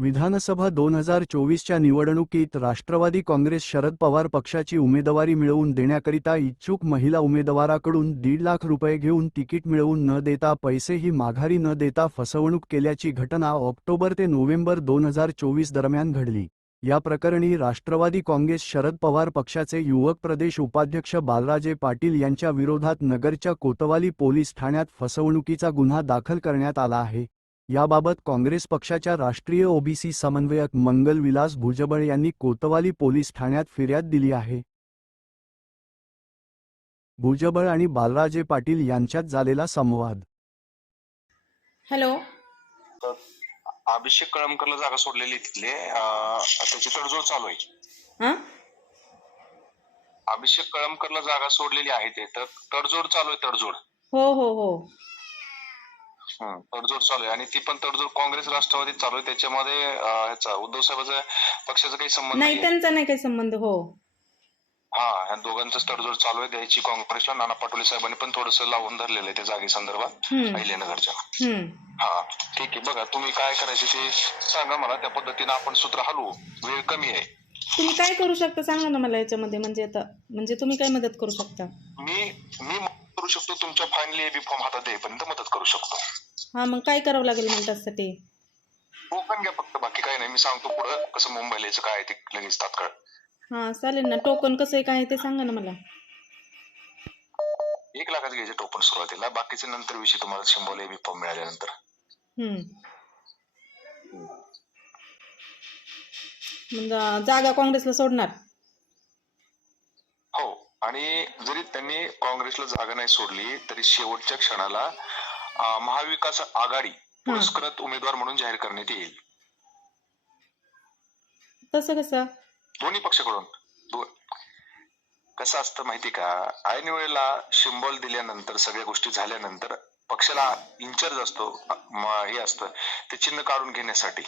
विधानसभा दोन हजार चोवीसच्या निवडणुकीत राष्ट्रवादी काँग्रेस शरद पवार पक्षाची उमेदवारी मिळवून देण्याकरिता इच्छुक महिला उमेदवाराकडून दीड लाख रुपये घेऊन तिकीट मिळवून न देता पैसेही माघारी न देता फसवणूक केल्याची घटना ऑक्टोबर ते नोव्हेंबर दोन हजार चोवीस दरम्यान घडली. या प्रकरणी राष्ट्रवादी काँग्रेस शरद पवार पक्षाचे युवक प्रदेश उपाध्यक्ष बालराजे पाटील यांच्या विरोधात नगरच्या कोतवाली पोलीस ठाण्यात फसवणुकीचा गुन्हा दाखल करण्यात आला आहे. याबाबत काँग्रेस पक्षाच्या राष्ट्रीय ओबीसी समन्वयक मंगल विलास भुजबळ यांनी कोतवाली पोलीस ठाण्यात फिर्याद दिली आहे. भुजबळ आणि बालराजे पाटील यांच्यात झालेला संवाद. हॅलो. अभिषेक कळमकरला जागा सोडलेली तिथले अं, त्याची तडजोड चालू आहे. हा? अभिषेक कळमकरला जागा सोडलेली आहे ते तर तडजोड चालू आहे तडजोड. हो हो हं, तडजोड चालू आहे. आणि ती पण तडजोड काँग्रेस राष्ट्रवादी चालू आहे. त्याच्यामध्ये ह्याचा उद्धव साहेबाचा पक्षाचा काही संबंध नाही नाही त्यांचा नाही काही संबंध हो. हा ह्या दोघांचाच तडजोड चालू आहे. द्यायची काँग्रेसला नाना पाटोले साहेबांनी पण थोडस लावून धरलेलं आहे त्या जागे संदर्भात अहिल्यानगरच्या. हा ठीक आहे. बघा तुम्ही काय करायचे ते सांगा मला. त्या पद्धतीने आपण सूत्र हलवू. वेळ कमी आहे. तुम्ही काय करू शकता? सांगा ना मला याच्यामध्ये. म्हणजे आता म्हणजे तुम्ही काय मदत करू शकता? मी मी मदत करू शकतो. तुमच्या फायनली एबी फॉर्म हातात येईपर्यंत मदत करू शकतो. हा मग काय करावं लागेल मला त्यासाठी टोकन घ्या फक्त बाकी काही नाही. मी सांगतो पुढं कसं मुंबईला यायचं काय आहे ते लगेच तात्काळ. हा चालेल ना. टोकन कसं आहे काय आहे ते सांगा ना मला. एक लाखाचं घ्यायचे टोकन सुरुवातीला. बाकीचे नंतर विषय तुम्हाला शंभरला एबी फॉर्म मिळाल्यानंतर. हम्म. जागा काँग्रेसला सोडणार? हो. आणि जरी त्यांनी काँग्रेसला जागा नाही सोडली तरी शेवटच्या क्षणाला महाविकास आघाडी पुरस्कृत उमेदवार म्हणून जाहीर करण्यात येईल. तसं कसं? दोन्ही पक्षाकडून. कसं असतं माहिती का? ऐन वेळेला शिंबॉल दिल्यानंतर सगळ्या गोष्टी झाल्यानंतर पक्षाला इन्चार्ज असतो हे असतं ते चिन्ह काढून घेण्यासाठी.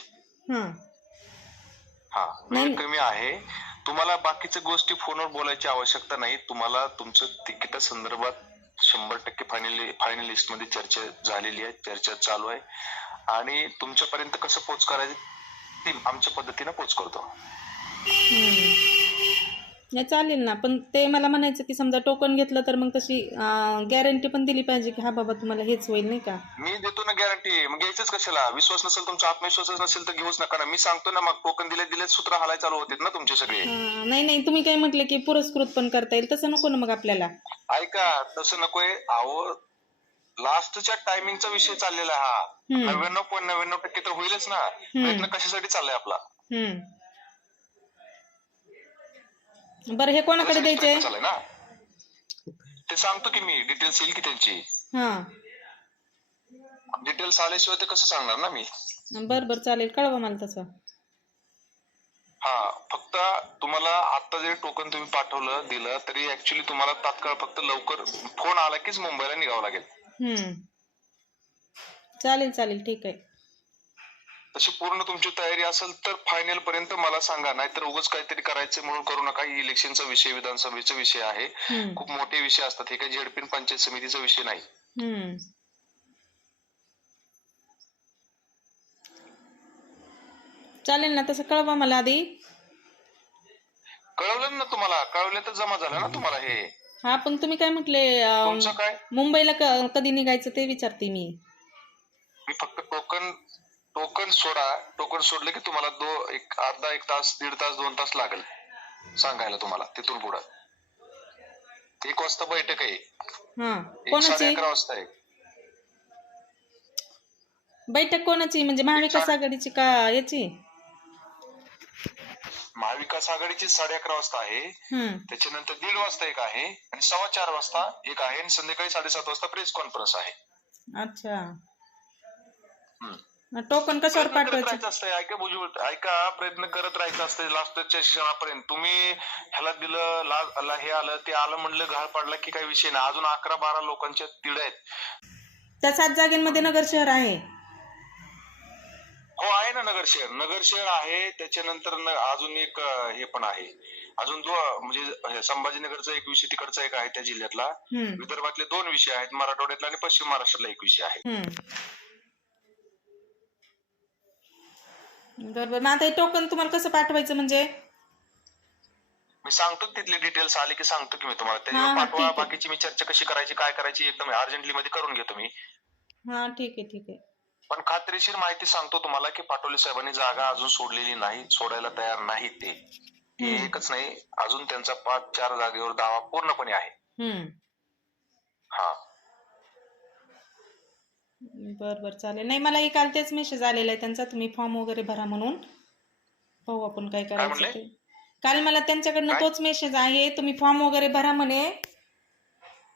हा. वेळ नाही. कमी आहे. तुम्हाला बाकीच्या गोष्टी फोनवर बोलायची आवश्यकता नाही. तुम्हाला तुमचं तिकिटा संदर्भात शंभर टक्के फायनली फायनलिस्टमध्ये चर्चा झालेली आहे चर्चा चालू आहे. आणि तुमच्यापर्यंत कसं पोच करायचं? ती आमच्या पद्धतीने पोच करतो. नाही चालेल ना. पण ते मला म्हणायचं की समजा टोकन घेतलं तर मग तशी गॅरंटी पण दिली पाहिजे की हा बाबा तुम्हाला हेच होईल नाही का? मी देतो ना गॅरंटी मग घ्यायचंच कशाला? विश्वास नसेल तुमचा आत्मविश्वासच नसेल तर घेऊच नका ना. मी सांगतो ना मग टोकन दिले दिले सूत्र हालाय चालू होते ना तुमचे सगळे. हा, नाही नाही. तुम्ही काय म्हटलं की पुरस्कृत पण करता येईल तसं नको ना मग आपल्याला. ऐका तसं नकोय. अहो लास्टच्या टायमिंगचा विषय चाललेला हा. हम्म. नव्याण्णव पॉईंट नव्याण्णव टक्के तर होईलच ना. प्रयत्न कशासाठी चाललाय आपला? हम्म. बरं हे कोणाकडे चाललाय ना. ते सांगतो की मी डिटेल्स येईल की त्यांची. हा. डिटेल्स आल्याशिवाय ते कसं सांगणार ना मी? बरं बरं चालेल. कळवा मला तसं. हा फक्त तुम्हाला आता जरी टोकन तुम्ही पाठवलं दिलं तरी ऍक्च्युली तुम्हाला तात्काळ फक्त लवकर फोन आला कीच मुंबईला निघावं लागेल. हम्म. चालेल चालेल. ठीक आहे. तशी पूर्ण तुमची तयारी असेल तर फायनल पर्यंत मला सांगा. नाहीतर उगाच काहीतरी करायचं म्हणून करू नका. ही इलेक्शनचा विषय विधानसभेचा विषय आहे. खूप मोठे विषय असतात. हे काही झेडपीन पंचायत समितीचा विषय नाही. चालेल ना तसं कळवा मला आधी. कळवलं ना तुम्हाला? कळवलं तर जमा झालं ना तुम्हाला हे? हा पण तुम्ही काय म्हटले तुमचं काय? मुंबईला कधी निघायचं ते विचारते मी. मी फक्त टोकन टोकन सोडा. टोकन सोडलं की तुम्हाला दो एक अर्धा एक तास दीड तास दोन तास लागेल सांगायला तुम्हाला तिथून पुढं. एक वाजता बैठक आहे. हा. एक साडे कोणाची अकरा वाजता आहे. बैठक कोणाची? म्हणजे महाविकास आघाडीची का याची? महाविकास आघाडीची साडे अकरा वाजता आहे. त्याच्यानंतर दीड वाजता एक आहे आणि सव्वा चार वाजता एक आहे आणि संध्याकाळी साडेसात वाजता प्रेस कॉन्फरन्स आहे. अच्छा. हम्म. टोकन कशावर प्रयत्न करत पाठवायचं? राहायचं ऐका ऐका प्रयत्न करत राहायचं असतंय लास्टच्या क्षणापर्यंत. तुम्ही ह्याला दिलं ला ला- हे आलं ते आलं म्हणलं घाळ पाडला की काही विषय नाही. अजून अकरा बारा लोकांच्या तिड आहेत. त्या सात जागेमध्ये नगर शहर आहे? हो आहे ना नगर शहर. नगर शहर आहे त्याच्यानंतर न- अजून एक अं, हे पण आहे. अजून दो म्हणजे हे संभाजीनगरचा एक विषय तिकडचा एक आहे त्या जिल्ह्यातला. हम्म. विदर्भातले दोन विषय आहेत मराठवाड्यातला आणि पश्चिम महाराष्ट्रातला एक विषय आहे. हम्म. बरोबर. मग आता हे टोकन तुम्हाला कसं पाठवायचं म्हणजे? मी सांगतो तिथले डिटेल्स आले की सांगतो की मी तुम्हाला. हा, त्याच्यावर हा, पाठवा ठीक आहे. बाकीची मी चर्चा कशी करायची काय करायची एकदम अर्जंटली मध्ये करून घेतो मी. हा ठीक आहे ठीक आहे. पण खात्रीशीर माहिती सांगतो तुम्हाला की पाटोले साहेबांनी जागा अजून सोडलेली नाही सोडायला तयार नाहीत ते. हे हम्म. एकच नाही अजून त्यांचा पाच चार जागेवर दावा पूर्णपणे आहे. हम्म. हा. बर बर चालेल. नाही मलाही काल तेच मेसेज आलेला आहे त्यांचा. तुम्ही फॉर्म वगैरे भरा म्हणून. पाहू आपण काय करायचं? ते. काल मला त्यांच्याकडनं? तोच मेसेज आहे. तुम्ही फॉर्म वगैरे भरा म्हणे.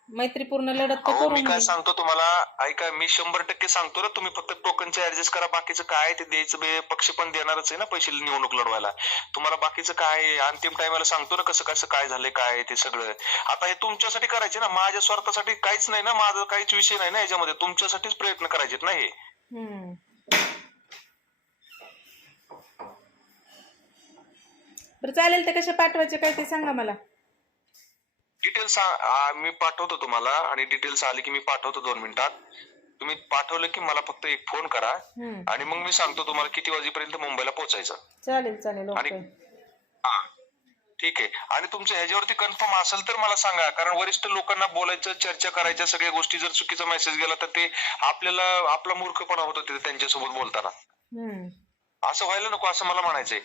मैत्रीपूर्ण लढत तर अहो करू मी काय म्हणे. सांगतो तुम्हाला? ऐका मी शंभर टक्के सांगतो ना तुम्ही फक्त टोकनचे ऍडजस्ट करा बाकीचं काय ते द्यायचं बे- पक्ष पण देणारच आहे ना पैसे निवडणूक लढवायला. तुम्हाला बाकीचं काय आहे, अंतिम टायमाला सांगतो ना कसं कसं काय झालंय काय आहे ते सगळं. आता हे तुमच्यासाठी करायचे ना माझ्या स्वार्थासाठी काहीच नाही ना माझा काहीच विषय नाही ना याच्यामध्ये. तुमच्यासाठीच प्रयत्न करायचे ना हे. हम्म. बरं चालेल ते कसे पाठवायचे काय ते सांगा मला. डिटेल्स मी पाठवतो तुम्हाला आणि डिटेल्स आले की मी पाठवतो दोन मिनिटात. तुम्ही पाठवलं की मला फक्त एक फोन करा. आणि मग मी सांगतो तुम्हाला किती वाजेपर्यंत मुंबईला पोहोचायचं. चालेल चालेल आणि- हा ठीक आहे. आणि तुमचं ह्याच्यावरती कन्फर्म असेल तर मला सांगा कारण वरिष्ठ लोकांना बोलायचं चर्चा करायच्या सगळ्या गोष्टी जर चुकीचा मेसेज गेला तर ते आपल्याला आपला मूर्खपणा होतो तिथे त्यांच्यासोबत बोलताना. असं व्हायला नको असं मला म्हणायचंय.